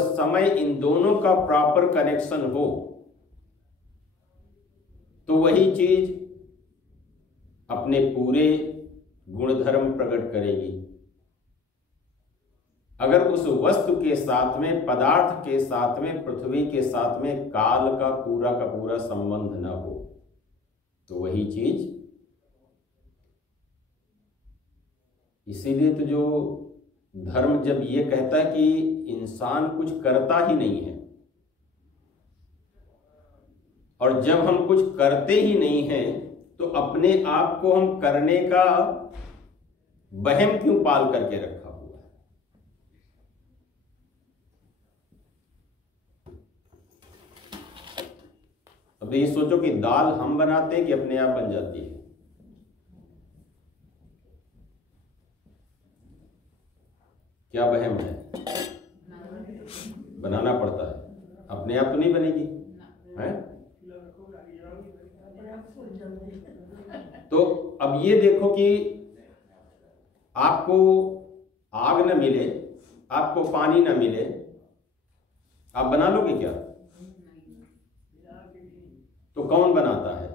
समय इन दोनों का प्रॉपर कनेक्शन हो तो वही चीज अपने पूरे गुणधर्म प्रकट करेगी। अगर उस वस्तु के साथ में, पदार्थ के साथ में, पृथ्वी के साथ में काल का पूरा संबंध न हो तो वही चीज, इसीलिए तो जो धर्म जब ये कहता है कि इंसान कुछ करता ही नहीं है, और जब हम कुछ करते ही नहीं हैं तो अपने आप को हम करने का वहम क्यों पाल करके रखा हुआ है। अब ये सोचो कि दाल हम बनाते हैं कि अपने आप बन जाती है। क्या वहम है? बनाना पड़ता है, अपने आप तो नहीं बनेगी है? तो अब ये देखो कि आपको आग न मिले, आपको पानी न मिले, आप बना लोगे क्या? तो कौन बनाता है?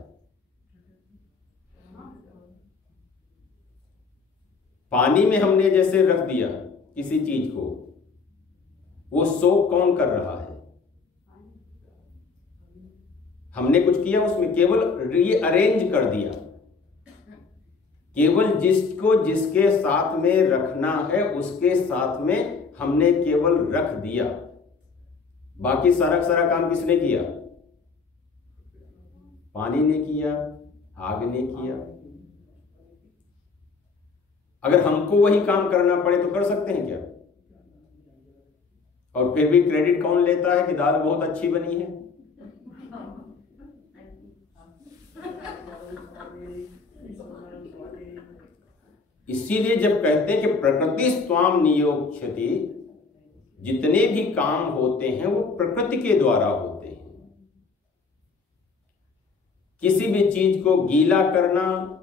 पानी में हमने जैसे रख दिया किसी चीज को, वो सोक कौन कर रहा है? हमने कुछ किया उसमें, केवल रीअरेंज कर दिया। केवल जिसको जिसके साथ में रखना है उसके साथ में हमने केवल रख दिया, बाकी सारा काम किसने किया? पानी ने किया, आग ने किया। अगर हमको वही काम करना पड़े तो कर सकते हैं क्या? और फिर भी क्रेडिट कौन लेता है कि दाल बहुत अच्छी बनी है? इसीलिए जब कहते हैं कि प्रकृति स्वाम नियोक्ष्यति, जितने भी काम होते हैं वो प्रकृति के द्वारा होते हैं। किसी भी चीज को गीला करना,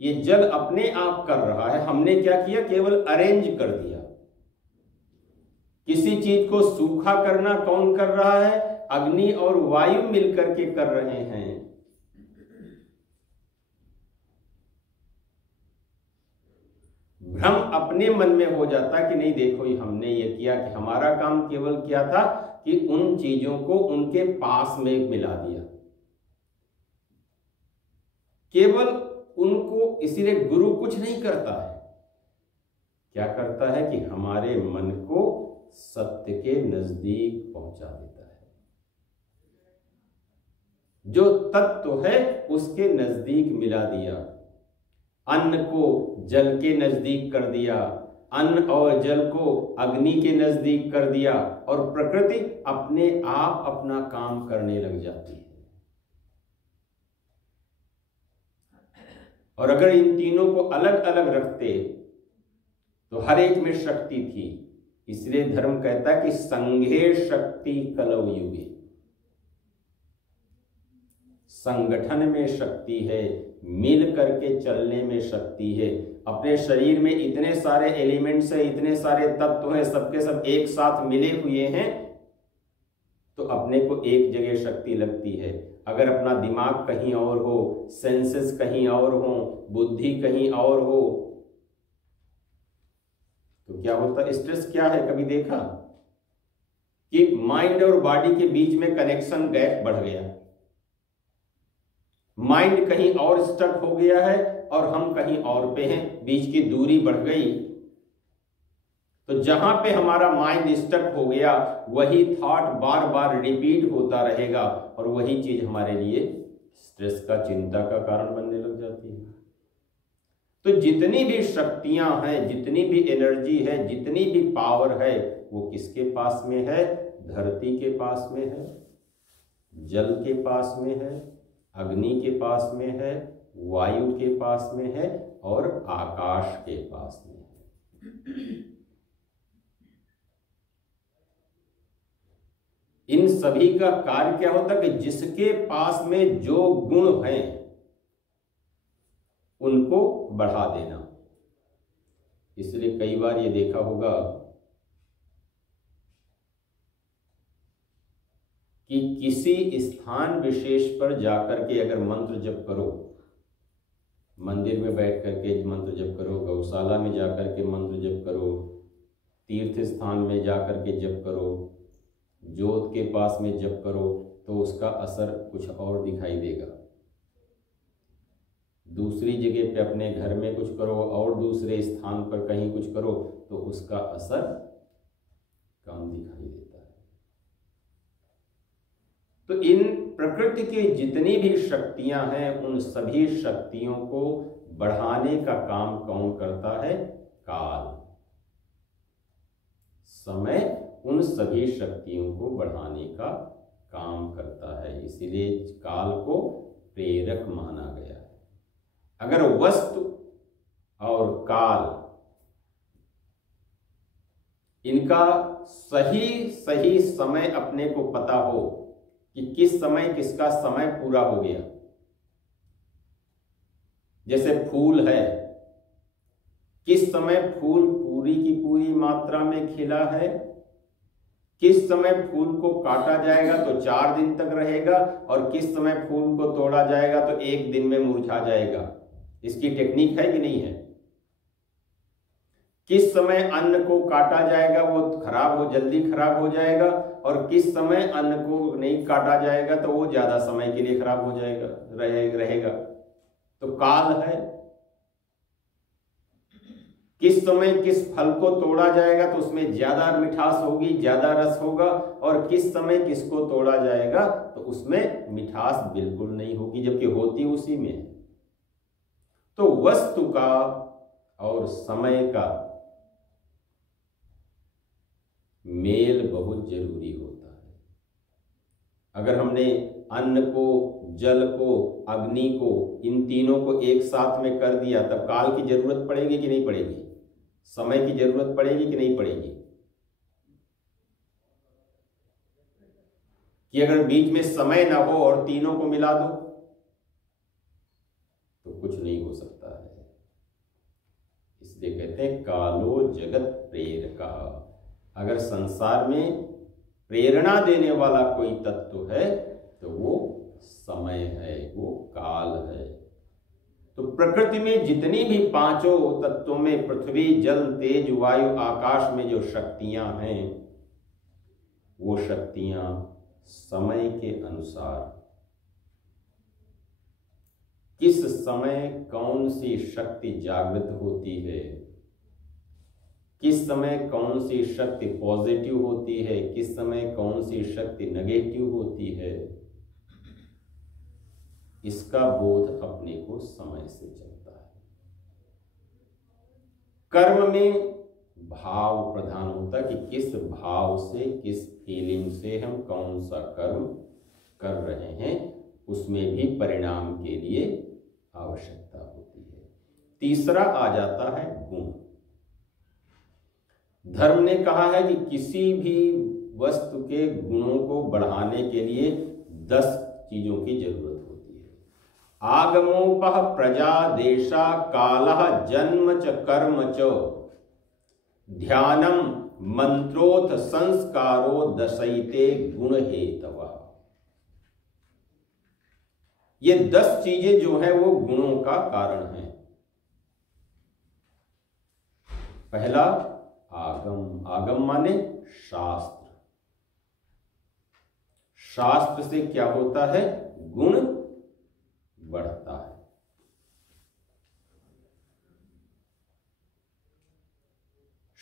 ये जल अपने आप कर रहा है, हमने क्या किया? केवल अरेंज कर दिया। किसी चीज को सूखा करना कौन कर रहा है? अग्नि और वायु मिलकर के कर रहे हैं। भ्रम अपने मन में हो जाता कि नहीं देखो ये हमने ये किया, कि हमारा काम केवल क्या था कि उन चीजों को उनके पास में मिला दिया, केवल उनको। इसीलिए गुरु कुछ नहीं करता है, क्या करता है कि हमारे मन को सत्य के नजदीक पहुंचा देता है। जो तत्व है उसके नजदीक मिला दिया। अन्न को जल के नजदीक कर दिया, अन्न और जल को अग्नि के नजदीक कर दिया, और प्रकृति अपने आप अपना काम करने लग जाती है। और अगर इन तीनों को अलग अलग रखते तो हर एक में शक्ति थी। इसलिए धर्म कहता है कि संघे शक्ति कलौ युगे, संगठन में शक्ति है, मिल करके चलने में शक्ति है। अपने शरीर में इतने सारे एलिमेंट्स है, इतने सारे तत्व हैं, सबके सब एक साथ मिले हुए हैं, तो अपने को एक जगह शक्ति लगती है। अगर अपना दिमाग कहीं और हो, सेंसेस कहीं और हो, बुद्धि कहीं और हो, तो क्या होता? स्ट्रेस क्या है? कभी देखा कि माइंड और बॉडी के बीच में कनेक्शन गैप बढ़ गया, माइंड कहीं और स्टक हो गया है और हम कहीं और पे हैं, बीच की दूरी बढ़ गई। तो जहां पे हमारा माइंड स्टक हो गया वही थॉट बार बार रिपीट होता रहेगा, और वही चीज हमारे लिए स्ट्रेस का, चिंता का कारण बनने लग जाती है। तो जितनी भी शक्तियां हैं, जितनी भी एनर्जी है, जितनी भी पावर है, वो किसके पास में है? धरती के पास में है, जल के पास में है, अग्नि के पास में है, वायु के पास में है, और आकाश के पास में है। इन सभी का कार्य क्या होता है कि जिसके पास में जो गुण हैं उनको बढ़ा देना। इसलिए कई बार ये देखा होगा कि किसी स्थान विशेष पर जाकर के अगर मंत्र जप करो, मंदिर में बैठ करके मंत्र जप करो, गौशाला में जाकर के मंत्र जप करो, तीर्थ स्थान में जाकर के जप करो, ज्योत के पास में जप करो, तो उसका असर कुछ और दिखाई देगा। दूसरी जगह पे अपने घर में कुछ करो और दूसरे स्थान पर कहीं कुछ करो तो उसका असर कम दिखाई देता है। तो इन प्रकृति के जितनी भी शक्तियां हैं उन सभी शक्तियों को बढ़ाने का काम कौन करता है? काल। समय उन सभी शक्तियों को बढ़ाने का काम करता है, इसीलिए काल को प्रेरक माना गया है। अगर वस्तु और काल इनका सही सही समय अपने को पता हो कि किस समय किसका समय पूरा हो गया, जैसे फूल है, किस समय फूल पूरी की पूरी मात्रा में खिला है, किस समय फूल को काटा जाएगा तो 4 दिन तक रहेगा और किस समय फूल को तोड़ा जाएगा तो 1 दिन में मुरझा जाएगा। इसकी टेक्निक है कि नहीं है? किस समय अन्न को काटा जाएगा वो जल्दी खराब हो जाएगा और किस समय अन्न को नहीं काटा जाएगा तो वो ज्यादा समय के लिए खराब हो जाएगा रहेगा। तो काल है। किस समय किस फल को तोड़ा जाएगा तो उसमें ज्यादा मिठास होगी, ज्यादा रस होगा, और किस समय किसको तोड़ा जाएगा तो उसमें मिठास बिल्कुल नहीं होगी, जबकि होती उसी में है। तो वस्तु का और समय का मेल बहुत जरूरी होता है। अगर हमने अन्न को, जल को, अग्नि को, इन तीनों को एक साथ में कर दिया तब काल की जरूरत पड़ेगी कि नहीं पड़ेगी? समय की जरूरत पड़ेगी कि नहीं पड़ेगी? कि अगर बीच में समय ना हो और तीनों को मिला दो तो कुछ नहीं हो सकता है। इसलिए कहते हैं कालो जगत प्रेरका। अगर संसार में प्रेरणा देने वाला कोई तत्व है तो वो समय है, वो काल है। तो प्रकृति में जितनी भी 5 तत्वों में पृथ्वी, जल, तेज, वायु, आकाश में जो शक्तियां हैं वो शक्तियां समय के अनुसार किस समय कौन सी शक्ति जागृत होती है, किस समय कौन सी शक्ति पॉजिटिव होती है, किस समय कौन सी शक्ति नेगेटिव होती है, इसका बोध अपने को समय से चलता है। कर्म में भाव प्रधान होता है कि किस भाव से, किस फीलिंग से हम कौन सा कर्म कर रहे हैं, उसमें भी परिणाम के लिए आवश्यकता होती है। तीसरा आ जाता है गुण। धर्म ने कहा है कि किसी भी वस्तु के गुणों को बढ़ाने के लिए 10 चीजों की जरूरत होती है। आगमोपह प्रजा देशा कालः जन्म च कर्म च ध्यानम मंत्रोथ संस्कारो दशैते गुण हेतवः। ये 10 चीजें जो है वो गुणों का कारण है। पहला आगम। आगम माने शास्त्र। शास्त्र से क्या होता है? गुण बढ़ता है।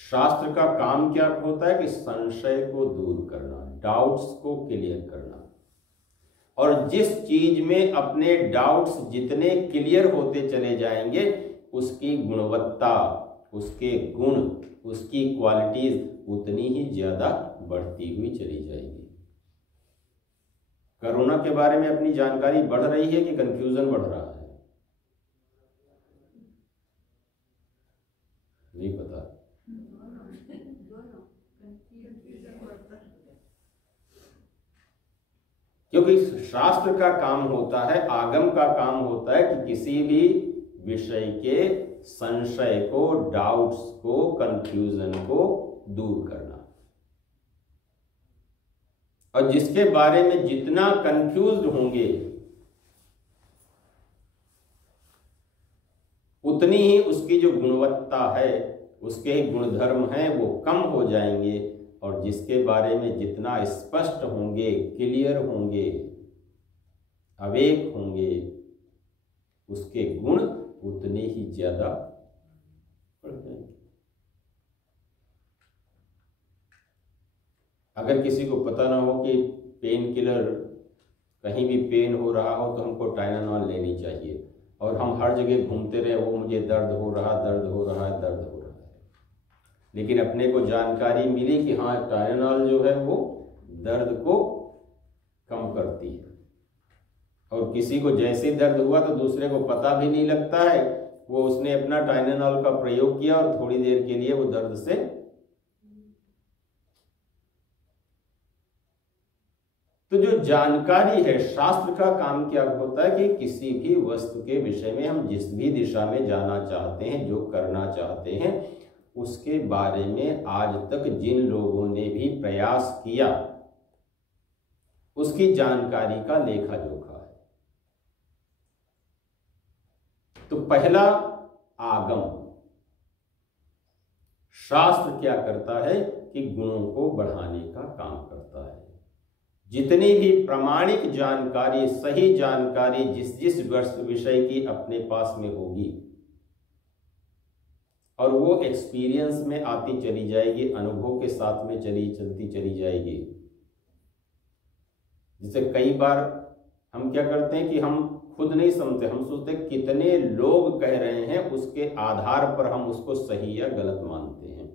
शास्त्र का काम क्या होता है कि संशय को दूर करना, डाउट्स को क्लियर करना। और जिस चीज में अपने डाउट्स जितने क्लियर होते चले जाएंगे उसकी गुणवत्ता, उसके गुण, उसकी क्वालिटीज उतनी ही ज्यादा बढ़ती हुई चली जाएगी। कोरोना के बारे में अपनी जानकारी बढ़ रही है कि कंफ्यूजन बढ़ रहा है? नहीं पता। क्योंकि शास्त्र का काम होता है, आगम का काम होता है कि किसी भी विषय के संशय को, डाउट्स को, कंफ्यूजन को दूर करना। और जिसके बारे में जितना कंफ्यूज्ड होंगे उतनी ही उसकी जो गुणवत्ता है, उसके गुणधर्म हैं वो कम हो जाएंगे। और जिसके बारे में जितना स्पष्ट होंगे, क्लियर होंगे, अवेक होंगे, उसके गुण उतने ही ज्यादा बढ़ जाएंगे। अगर किसी को पता ना हो कि पेन किलर, कहीं भी पेन हो रहा हो तो हमको टाइलेनॉल लेनी चाहिए, और हम हर जगह घूमते रहे वो मुझे दर्द हो रहा, दर्द हो रहा है, दर्द हो रहा है, लेकिन अपने को जानकारी मिली कि हाँ टाइलेनॉल जो है वो दर्द को कम करती है, और किसी को जैसे दर्द हुआ तो दूसरे को पता भी नहीं लगता है, वो उसने अपना टाइलेनॉल का प्रयोग किया और थोड़ी देर के लिए वो दर्द से। तो जो जानकारी है, शास्त्र का काम क्या होता है कि किसी भी वस्तु के विषय में हम जिस भी दिशा में जाना चाहते हैं, जो करना चाहते हैं, उसके बारे में आज तक जिन लोगों ने भी प्रयास किया उसकी जानकारी का लेखा जोखा है। तो पहला आगम, शास्त्र क्या करता है कि गुणों को बढ़ाने का काम करता है। जितनी भी प्रामाणिक जानकारी, सही जानकारी जिस जिस विषय की अपने पास में होगी और वो एक्सपीरियंस में आती चली जाएगी, अनुभव के साथ में चलती चली जाएगी। जैसे कई बार हम क्या करते हैं कि हम खुद नहीं समझते, हम सोचते कितने लोग कह रहे हैं, उसके आधार पर हम उसको सही या गलत मानते हैं।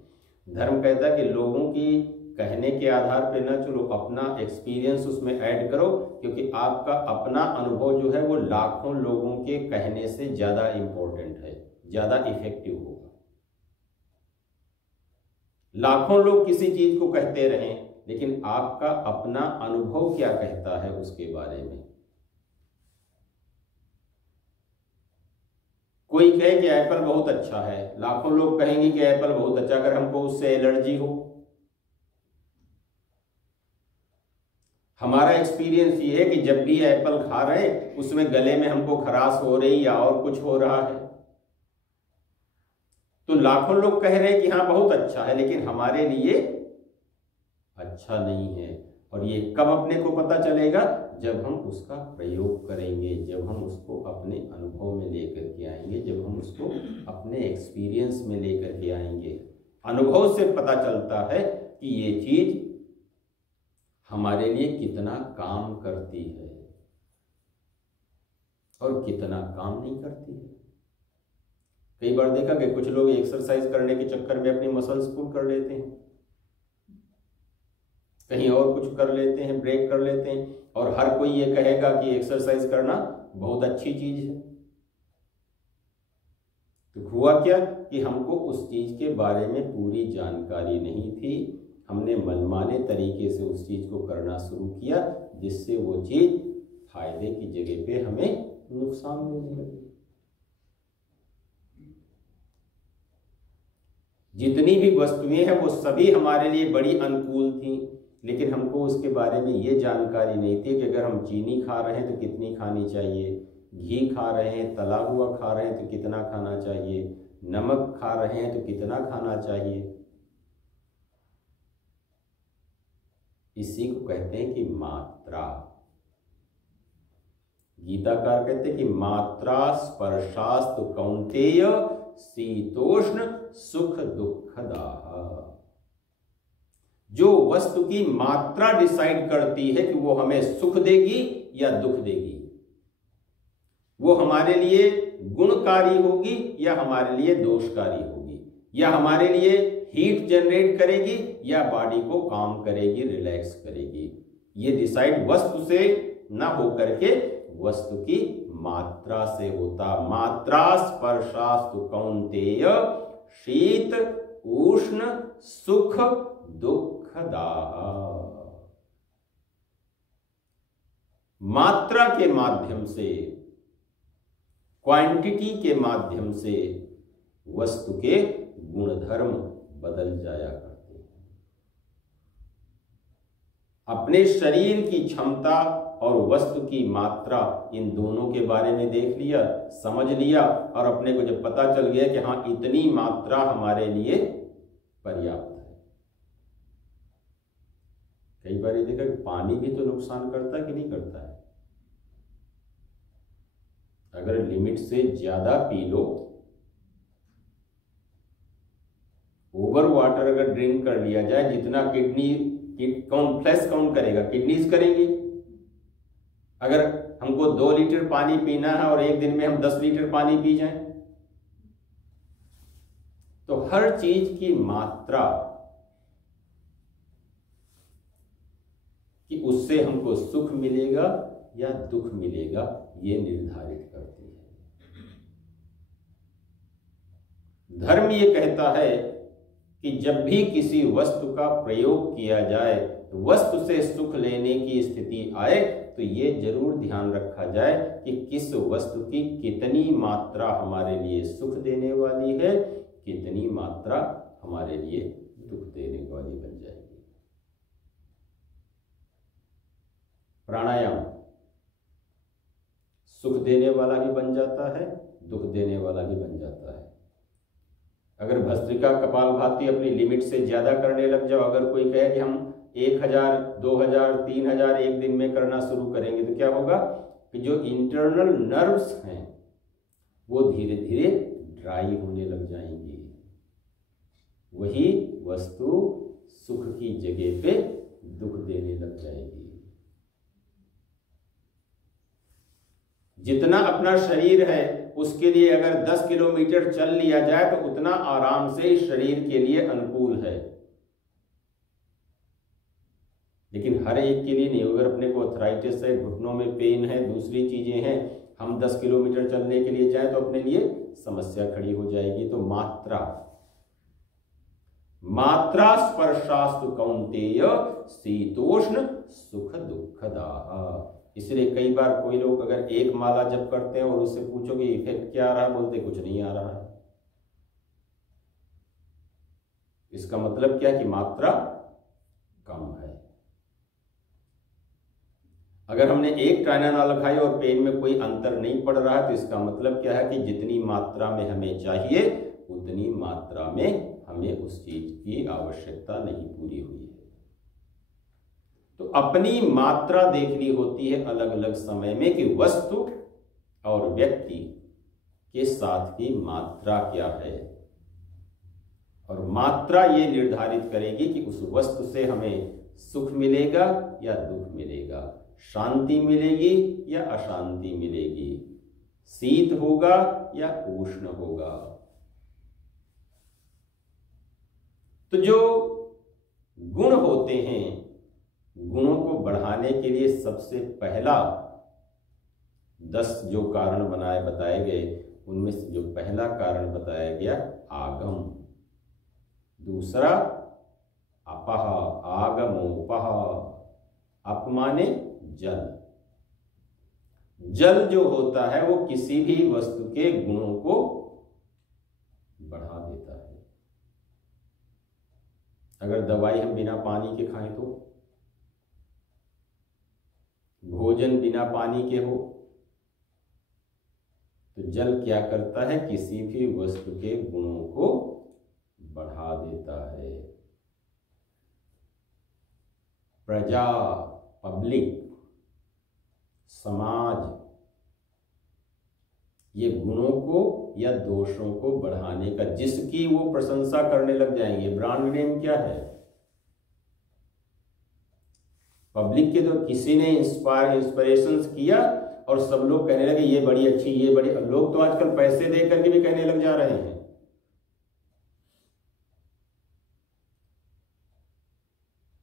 धर्म कहता है कि लोगों की कहने के आधार पे न चलो, अपना एक्सपीरियंस उसमें ऐड करो, क्योंकि आपका अपना अनुभव जो है वो लाखों लोगों के कहने से ज़्यादा इम्पोर्टेंट है, ज़्यादा इफेक्टिव होगा। लाखों लोग किसी चीज को कहते रहें, लेकिन आपका अपना अनुभव क्या कहता है उसके बारे में। कोई कहे कि एप्पल बहुत अच्छा है, लाखों लोग कहेंगे कि एप्पल बहुत अच्छा, अगर हमको उससे एलर्जी हो। हमारा एक्सपीरियंस ये है कि जब भी एप्पल खा रहे हैं उसमें गले में हमको खराश हो रही या और कुछ हो रहा है, तो लाखों लोग कह रहे हैं कि हाँ बहुत अच्छा है, लेकिन हमारे लिए अच्छा नहीं है। और ये कब अपने को पता चलेगा? जब हम उसका प्रयोग करेंगे, जब हम उसको अपने अनुभव में लेकर के आएंगे, जब हम उसको अपने एक्सपीरियंस में लेकर के आएंगे। अनुभव से पता चलता है कि ये चीज हमारे लिए कितना काम करती है और कितना काम नहीं करती है। कई बार देखा कि कुछ लोग एक्सरसाइज करने के चक्कर में अपनी मसल्स पुल कर लेते हैं, कहीं और कुछ कर लेते हैं, ब्रेक कर लेते हैं, और हर कोई ये कहेगा कि एक्सरसाइज करना बहुत अच्छी चीज है। तो हुआ क्या कि हमको उस चीज के बारे में पूरी जानकारी नहीं थी, हमने मनमाने तरीके से उस चीज को करना शुरू किया, जिससे वो चीज फायदे की जगह पे हमें नुकसान देने लगी। जितनी भी वस्तुएं हैं वो सभी हमारे लिए बड़ी अनुकूल थी, लेकिन हमको उसके बारे में ये जानकारी नहीं थी कि अगर हम चीनी खा रहे हैं तो कितनी खानी चाहिए, घी खा रहे हैं, तला हुआ खा रहे हैं तो कितना खाना चाहिए, नमक खा रहे हैं तो कितना खाना चाहिए। इसी को कहते हैं कि मात्रा। गीताकार कहते हैं कि मात्रा स्पर्शास्तु कौन्तेय शीतोष्ण सुख दुखदाः। जो वस्तु की मात्रा डिसाइड करती है कि वो हमें सुख देगी या दुख देगी, वो हमारे लिए गुणकारी होगी या हमारे लिए दोषकारी होगी, या हमारे लिए हीट जनरेट करेगी या बॉडी को काम करेगी, रिलैक्स करेगी। ये डिसाइड वस्तु से ना हो करके वस्तु की मात्रा से होता। मात्रा स्पर्शास्तु कौन्तेय शीत उष्ण सुख दुखदाः। मात्रा के माध्यम से, क्वांटिटी के माध्यम से वस्तु के गुणधर्म बदल जाया करते हैं। अपने शरीर की क्षमता और वस्तु की मात्रा, इन दोनों के बारे में देख लिया, समझ लिया, और अपने को जब पता चल गया कि हाँ इतनी मात्रा हमारे लिए पर्याप्त है। कई बार ये देखा कि पानी भी तो नुकसान करता है कि नहीं करता है। अगर लिमिट से ज्यादा पी लो, ओवर वाटर अगर ड्रिंक कर लिया जाए, जितना किडनी फ्लैश काउंट करेगा, किडनीज करेंगे। अगर हमको 2 लीटर पानी पीना है और एक दिन में हम 10 लीटर पानी पी जाएं, तो हर चीज की मात्रा कि उससे हमको सुख मिलेगा या दुख मिलेगा, ये निर्धारित करती है। धर्म ये कहता है कि जब भी किसी वस्तु का प्रयोग किया जाए, तो वस्तु से सुख लेने की स्थिति आए, तो ये जरूर ध्यान रखा जाए कि किस वस्तु की कितनी मात्रा हमारे लिए सुख देने वाली है, कितनी मात्रा हमारे लिए दुख देने वाली बन जाएगी। प्राणायाम सुख देने वाला भी बन जाता है, दुख देने वाला भी बन जाता है। अगर भस्त्रिका कपालभाति अपनी लिमिट से ज्यादा करने लग जाओ, अगर कोई कहे कि हम 1000, 2000, 3000 एक दिन में करना शुरू करेंगे, तो क्या होगा कि जो इंटरनल नर्व्स हैं वो धीरे धीरे ड्राई होने लग जाएंगी। वही वस्तु सुख की जगह पे दुख देने लग जाएगी। जितना अपना शरीर है उसके लिए अगर 10 किलोमीटर चल लिया जाए तो उतना आराम से इस शरीर के लिए अनुकूल है, लेकिन हर एक के लिए नहीं। अगर अपने को अर्थराइटिस है, घुटनों में पेन है, दूसरी चीजें हैं, हम 10 किलोमीटर चलने के लिए जाएं तो अपने लिए समस्या खड़ी हो जाएगी। तो मात्रा स्पर्शास्तु कौन्तेय शीतोष्ण सुख दुखदाः। इसलिए कई बार कोई लोग अगर एक माला जप करते हैं और उससे पूछोगे इफेक्ट क्या आ रहा है, बोलते कुछ नहीं आ रहा है। इसका मतलब क्या कि मात्रा कम है। अगर हमने एक टाइनानॉल खाई और पेन में कोई अंतर नहीं पड़ रहा है, तो इसका मतलब क्या है कि जितनी मात्रा में हमें चाहिए उतनी मात्रा में हमें उस चीज की आवश्यकता नहीं पूरी हुई है। तो अपनी मात्रा देखनी होती है अलग अलग समय में कि वस्तु और व्यक्ति के साथ की मात्रा क्या है, और मात्रा ये निर्धारित करेगी कि उस वस्तु से हमें सुख मिलेगा या दुख मिलेगा, शांति मिलेगी या अशांति मिलेगी, शीत होगा या उष्ण होगा। तो जो गुण होते हैं, गुणों को बढ़ाने के लिए सबसे पहला 10 जो कारण बताए गए, उनमें से जो पहला कारण बताया गया आगम, दूसरा अपह, आगमोपह, अप माने जल। जल जो होता है वो किसी भी वस्तु के गुणों को बढ़ा देता है। अगर दवाई हम बिना पानी के खाएं तो, भोजन बिना पानी के हो, तो जल क्या करता है, किसी भी वस्तु के गुणों को बढ़ा देता है। प्रजा, पब्लिक, समाज, ये गुणों को या दोषों को बढ़ाने का, जिसकी वो प्रशंसा करने लग जाएंगे। ब्रांड नेम क्या है? पब्लिक के तो किसी ने इंस्पिरेशन किया और सब लोग कहने लगे ये बड़ी अच्छी, ये बड़ी। लोग तो आजकल पैसे दे करके भी कहने लग जा रहे हैं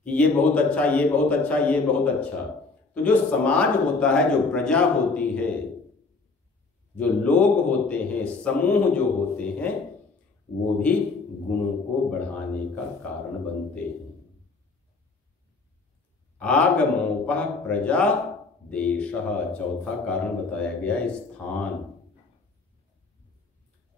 कि ये बहुत अच्छा, ये बहुत अच्छा, ये बहुत अच्छा। तो जो समाज होता है, जो प्रजा होती है, जो लोग होते हैं, समूह जो होते हैं, वो भी गुणों को बढ़ाने का कारण बनते हैं। आगमोपह प्रजा देशः, चौथा कारण बताया गया स्थान।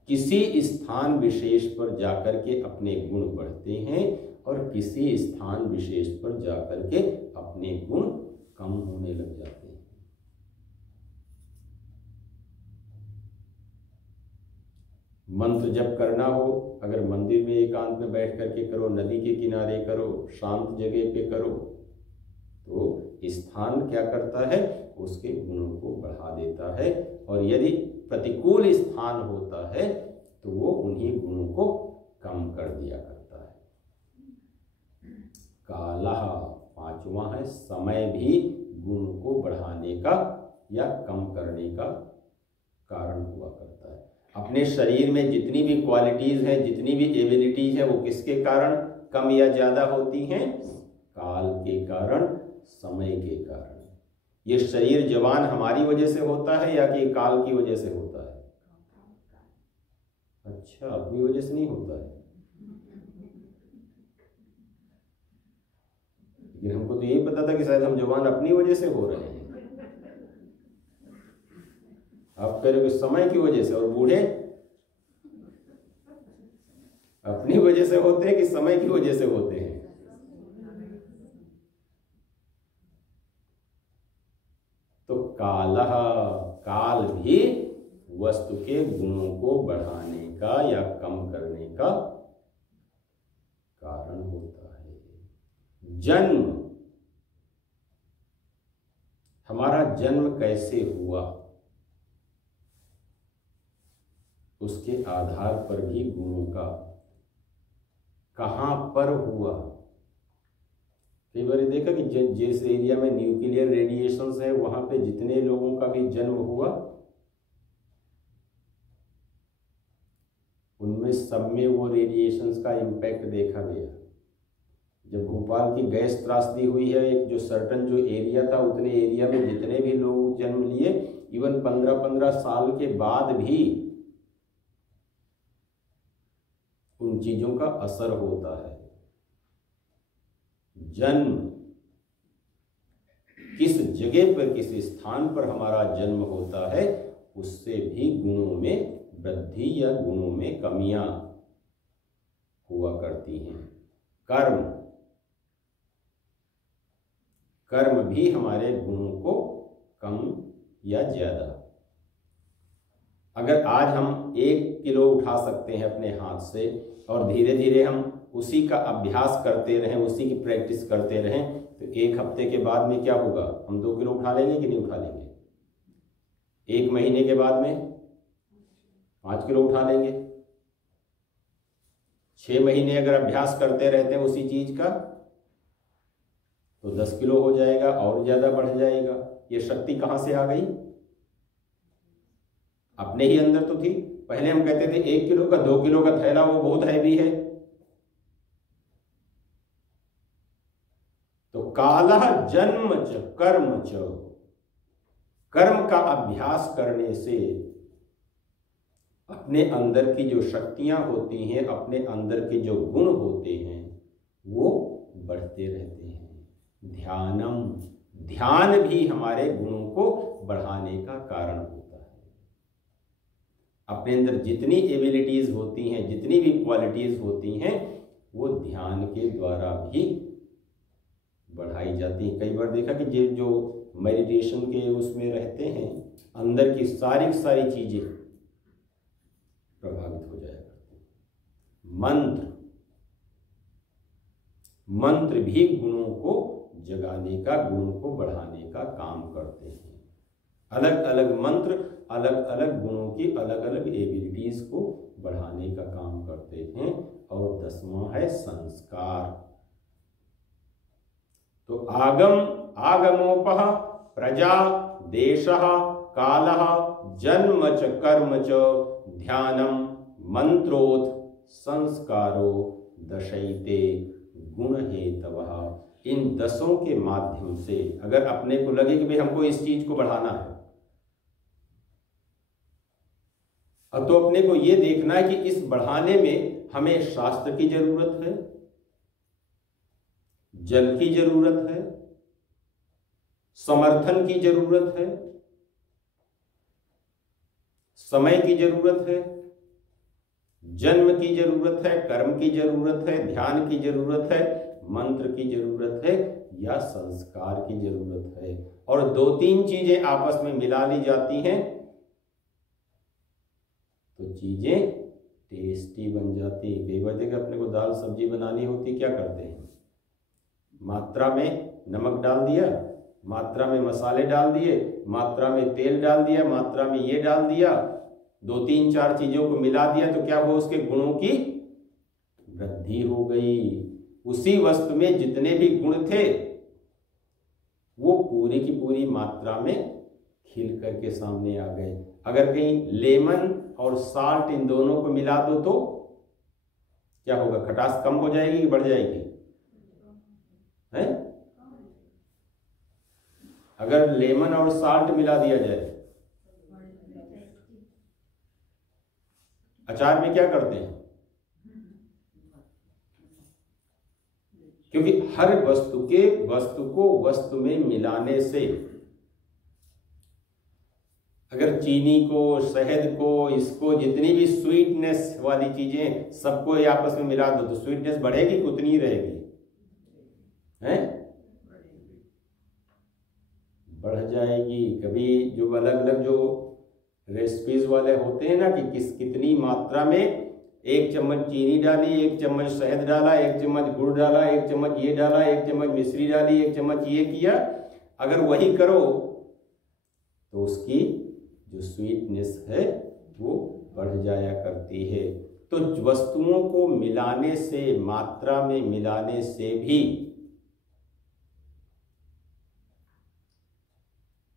किसी स्थान विशेष पर जाकर के अपने गुण बढ़ते हैं और किसी स्थान विशेष पर जाकर के अपने गुण कम होने लग जाते हैं। मंत्र जप करना हो, अगर मंदिर में एकांत में बैठ करके करो, नदी के किनारे करो, शांत जगह पे करो, तो स्थान क्या करता है, उसके गुणों को बढ़ा देता है। और यदि प्रतिकूल स्थान होता है तो वो उन्हीं गुणों को कम कर दिया करता है। कालः पांचवा है, समय भी गुणों को बढ़ाने का या कम करने का कारण हुआ करता है। अपने शरीर में जितनी भी क्वालिटीज हैं, जितनी भी एबिलिटीज हैं, वो किसके कारण कम या ज्यादा होती हैं? काल के कारण, समय के कारण। ये शरीर जवान हमारी वजह से होता है या कि काल की वजह से होता है? अच्छा, अपनी वजह से नहीं होता है। लेकिन हमको तो यही पता था कि शायद हम जवान अपनी वजह से हो रहे हैं। आप कह रहे हो समय की वजह से, और बूढ़े अपनी वजह से होते हैं कि समय की वजह से होते हैं? तो कालः, काल भी वस्तु के गुणों को बढ़ाने का या कम करने का कारण होता है। जन्म, हमारा जन्म कैसे हुआ, उसके आधार पर भी गुणों का, कहां पर हुआ। कई बार देखा कि जिस एरिया में न्यूक्लियर रेडिएशंस है, वहां पे जितने लोगों का भी जन्म हुआ, उनमें सब में वो रेडिएशंस का इम्पैक्ट देखा गया। जब भोपाल की गैस त्रासदी हुई है, एक जो सर्टन जो एरिया था, उतने एरिया में जितने भी लोग जन्म लिए, इवन 15-15 साल के बाद भी उन चीजों का असर होता है। जन्म, किस जगह पर, किस स्थान पर हमारा जन्म होता है, उससे भी गुणों में वृद्धि या गुणों में कमियां हुआ करती हैं। कर्म, कर्म भी हमारे गुणों को कम या ज्यादा। अगर आज हम 1 किलो उठा सकते हैं अपने हाथ से, और धीरे धीरे हम उसी का अभ्यास करते रहें, उसी की प्रैक्टिस करते रहें, तो 1 हफ्ते के बाद में क्या होगा? हम 2 किलो उठा लेंगे कि नहीं उठा लेंगे? 1 महीने के बाद में 5 किलो उठा लेंगे। 6 महीने अगर अभ्यास करते रहते हैं उसी चीज का, तो 10 किलो हो जाएगा, और ज्यादा बढ़ जाएगा। ये शक्ति कहां से आ गई? अपने ही अंदर तो थी। पहले हम कहते थे 1 किलो का, 2 किलो का थैला वो बहुत हैवी है। तो कालः जन्म च कर्म च, कर्म का अभ्यास करने से अपने अंदर की जो शक्तियां होती हैं, अपने अंदर के जो गुण होते हैं, वो बढ़ते रहते हैं। ध्यानम, ध्यान भी हमारे गुणों को बढ़ाने का कारण होता है। अपने अंदर जितनी एबिलिटीज होती हैं, जितनी भी क्वालिटीज होती हैं, वो ध्यान के द्वारा भी बढ़ाई जाती हैं। कई बार देखा कि जो मेडिटेशन के उसमें रहते हैं, अंदर की सारी चीजें प्रभावित हो जाया करती हैं। मंत्र, मंत्र भी गुणों को जगाने का, गुणों को बढ़ाने का काम करते हैं। अलग अलग मंत्र अलग अलग गुणों की अलग अलग एबिलिटीज को बढ़ाने का काम करते हैं। और 10वां है संस्कार। तो आगम, आगमोपः, प्रजा, देशः, कालः, जन्म च कर्म च, ध्यानम, मंत्रोथ, संस्कारो, दशैते गुण हेतवः। इन 10 के माध्यम से अगर अपने को लगे कि भाई हमको इस चीज को बढ़ाना है, अब तो अपने को यह देखना है कि इस बढ़ाने में हमें शास्त्र की जरूरत है, जल की जरूरत है, समर्थन की जरूरत है, समय की जरूरत है, जन्म की जरूरत है, कर्म की जरूरत है, ध्यान की जरूरत है, मंत्र की जरूरत है या संस्कार की जरूरत है। और 2-3 चीजें आपस में मिला ली जाती हैं तो चीजें टेस्टी बन जाती है। कई बार देखिए अपने को दाल सब्जी बनानी होती, क्या करते हैं, मात्रा में नमक डाल दिया, मात्रा में मसाले डाल दिए, मात्रा में तेल डाल दिया, मात्रा में ये डाल दिया, 2-3-4 चीजों को मिला दिया तो क्या हुआ, उसके गुणों की वृद्धि हो गई। उसी वस्तु में जितने भी गुण थे वो पूरी की पूरी मात्रा में खिल करके सामने आ गए। अगर कहीं लेमन और साल्ट इन दोनों को मिला दो तो क्या होगा, खटास कम हो जाएगी कि बढ़ जाएगी, है? अगर लेमन और साल्ट मिला दिया जाए, अचार में क्या करते हैं, क्योंकि हर वस्तु को वस्तु में मिलाने से, अगर चीनी को, शहद को, इसको, जितनी भी स्वीटनेस वाली चीजें सबको आपस में मिला दो तो स्वीटनेस बढ़ेगी कि उतनी ही रहेगी, हैं? बढ़ जाएगी। कभी जो अलग अलग जो रेसिपीज वाले होते हैं ना कि कितनी मात्रा में, 1 चम्मच चीनी डाली, 1 चम्मच शहद डाला, 1 चम्मच गुड़ डाला, 1 चम्मच ये डाला, 1 चम्मच मिश्री डाली, 1 चम्मच ये किया, अगर वही करो तो उसकी जो स्वीटनेस है वो बढ़ जाया करती है। तो वस्तुओं को मिलाने से, मात्रा में मिलाने से भी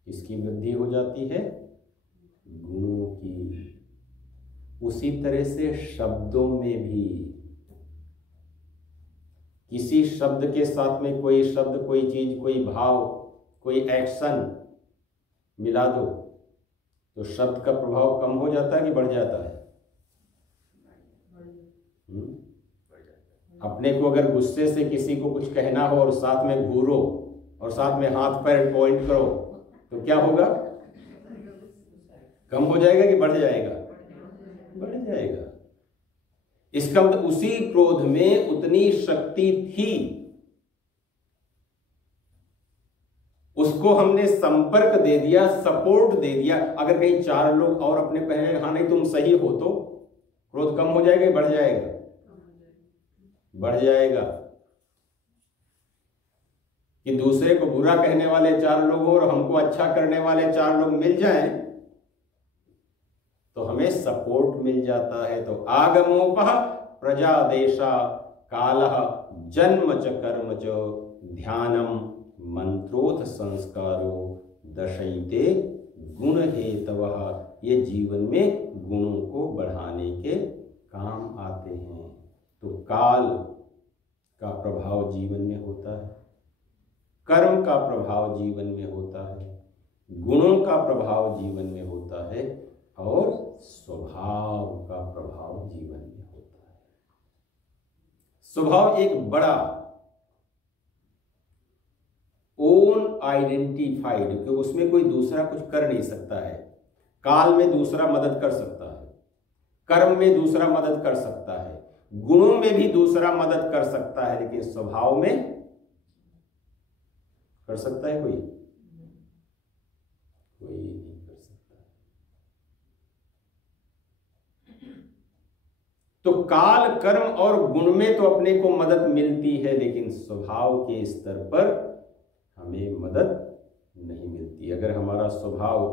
इसकी वृद्धि हो जाती है, गुणों की। उसी तरह से शब्दों में भी, किसी शब्द के साथ में कोई शब्द, कोई चीज, कोई भाव, कोई एक्शन मिला दो तो शब्द का प्रभाव कम हो जाता है कि बढ़ जाता है? अपने को अगर गुस्से से किसी को कुछ कहना हो और साथ में घूरो और साथ में हाथ पैर पॉइंट करो तो क्या होगा, कम हो जाएगा कि बढ़ जाएगा? बढ़ जाएगा। इसका मतलब उसी क्रोध में उतनी शक्ति थी, उसको हमने संपर्क दे दिया, सपोर्ट दे दिया। अगर कहीं 4 लोग और अपने कहें हाँ नहीं तुम सही हो तो क्रोध कम हो जाएगा, बढ़ जाएगा? बढ़ जाएगा। कि दूसरे को बुरा कहने वाले 4 लोग हो और हमको अच्छा करने वाले 4 लोग मिल जाएं तो हमें सपोर्ट मिल जाता है। तो आगमोपः प्रजादेशा कालः जन्म च कर्म च ध्यानम मंत्रोथ संस्कारो दशैते गुण हेतवः। ये जीवन में गुणों को बढ़ाने के काम आते हैं। तो काल का प्रभाव जीवन में होता है, कर्म का प्रभाव जीवन में होता है, गुणों का प्रभाव जीवन में होता है और स्वभाव का प्रभाव जीवन में होता है। स्वभाव एक बड़ा ओन आइडेंटिफाइड, कि उसमें कोई दूसरा कुछ कर नहीं सकता है। काल में दूसरा मदद कर सकता है, कर्म में दूसरा मदद कर सकता है, गुणों में भी दूसरा मदद कर सकता है, लेकिन स्वभाव में कर सकता है कोई? कोई नहीं कर सकता। तो काल, कर्म और गुण में तो अपने को मदद मिलती है, लेकिन स्वभाव के स्तर पर हमें मदद नहीं मिलती। अगर हमारा स्वभाव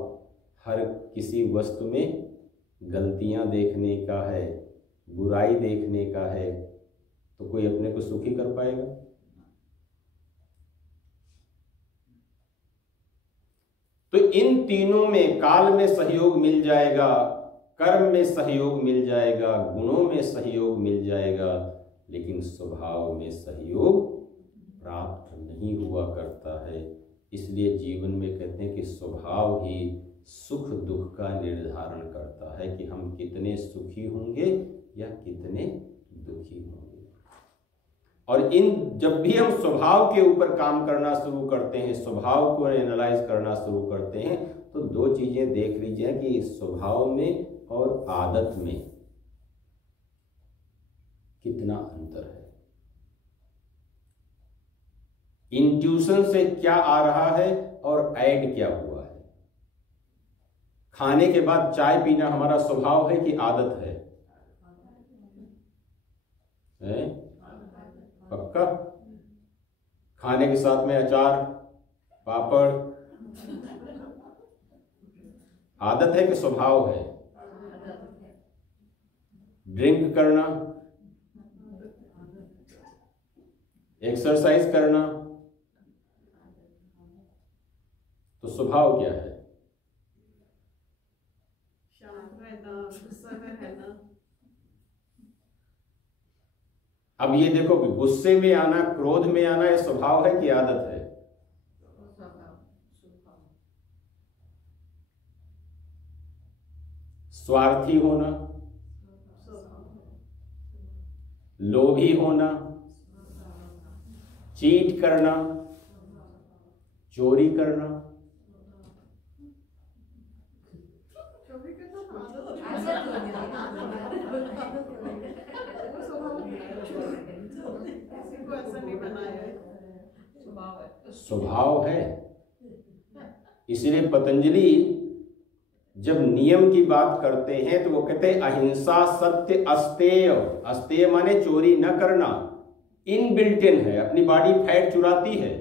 हर किसी वस्तु में गलतियां देखने का है, बुराई देखने का है, तो कोई अपने को सुखी कर पाएगा? तो इन तीनों में काल में सहयोग मिल जाएगा, कर्म में सहयोग मिल जाएगा, गुणों में सहयोग मिल जाएगा, लेकिन स्वभाव में सहयोग प्राप्त नहीं हुआ करता है। इसलिए जीवन में कहते हैं कि स्वभाव ही सुख दुख का निर्धारण करता है कि हम कितने सुखी होंगे या कितने दुखी होंगे। और जब भी हम स्वभाव के ऊपर काम करना शुरू करते हैं, स्वभाव को एनालाइज करना शुरू करते हैं, तो 2 चीजें देख लीजिए कि स्वभाव में और आदत में कितना अंतर है। इंट्यूशन से क्या आ रहा है और ऐड क्या हुआ है। खाने के बाद चाय पीना हमारा स्वभाव है कि आदत है? पक्का? खाने के साथ में अचार, पापड़, आदत है कि स्वभाव है? ड्रिंक करना, एक्सरसाइज करना, तो स्वभाव क्या है? अब ये देखो कि गुस्से में आना, क्रोध में आना, ये स्वभाव है कि आदत है? स्वार्थी होना, लोभी होना, चीट करना, चोरी करना, स्वभाव है। इसलिए पतंजलि जब नियम की बात करते हैं तो वो कहते हैं अहिंसा सत्य अस्तेय। अस्तेय माने चोरी न करना, इनबिल्टिन है, अपनी बॉडी फैट चुराती है,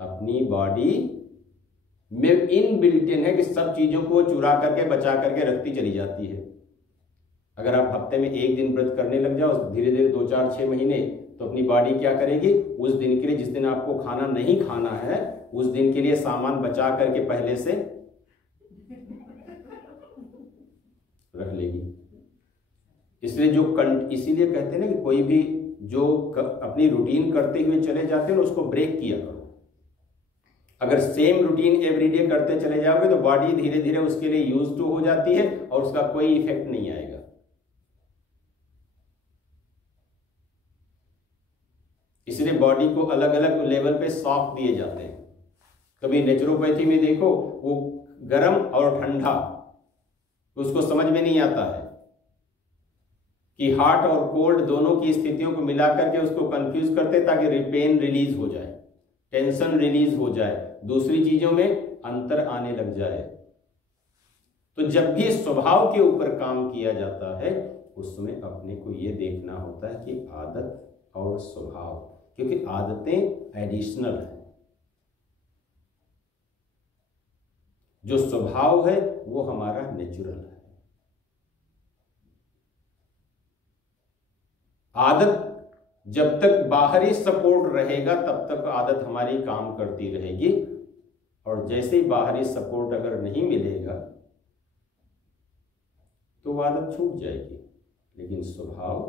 अपनी बॉडी में इनबिल्टिन है कि सब चीजों को चुरा करके बचा करके रखती चली जाती है। अगर आप हफ्ते में एक दिन व्रत करने लग जाओ, धीरे धीरे 2 4 6 महीने, तो अपनी बॉडी क्या करेगी, उस दिन के लिए जिस दिन आपको खाना नहीं खाना है उस दिन के लिए सामान बचा करके पहले से रख लेगी। इसीलिए कहते हैं ना कि कोई भी जो अपनी रूटीन करते हुए चले जाते हैं उसको ब्रेक किया करो। अगर सेम रूटीन एवरीडे करते चले जाओगे तो बॉडी धीरे धीरे उसके लिए यूज टू हो जाती है और उसका कोई इफेक्ट नहीं आएगा। इसलिए बॉडी को अलग अलग लेवल पे सॉफ्ट दिए जाते हैं। कभी नेचुरोपैथी में देखो, वो गर्म और ठंडा उसको समझ में नहीं आता है कि हॉट और कोल्ड दोनों की स्थितियों को मिलाकर के उसको कंफ्यूज करते ताकि पेन रिलीज हो जाए, टेंशन रिलीज हो जाए, दूसरी चीजों में अंतर आने लग जाए। तो जब भी स्वभाव के ऊपर काम किया जाता है उसमें अपने को यह देखना होता है कि आदत और स्वभाव, क्योंकि आदतें एडिशनल है, जो स्वभाव है वो हमारा नेचुरल है। आदत जब तक बाहरी सपोर्ट रहेगा तब तक आदत हमारी काम करती रहेगी, और जैसे ही बाहरी सपोर्ट अगर नहीं मिलेगा तो वो आदत छूट जाएगी। लेकिन स्वभाव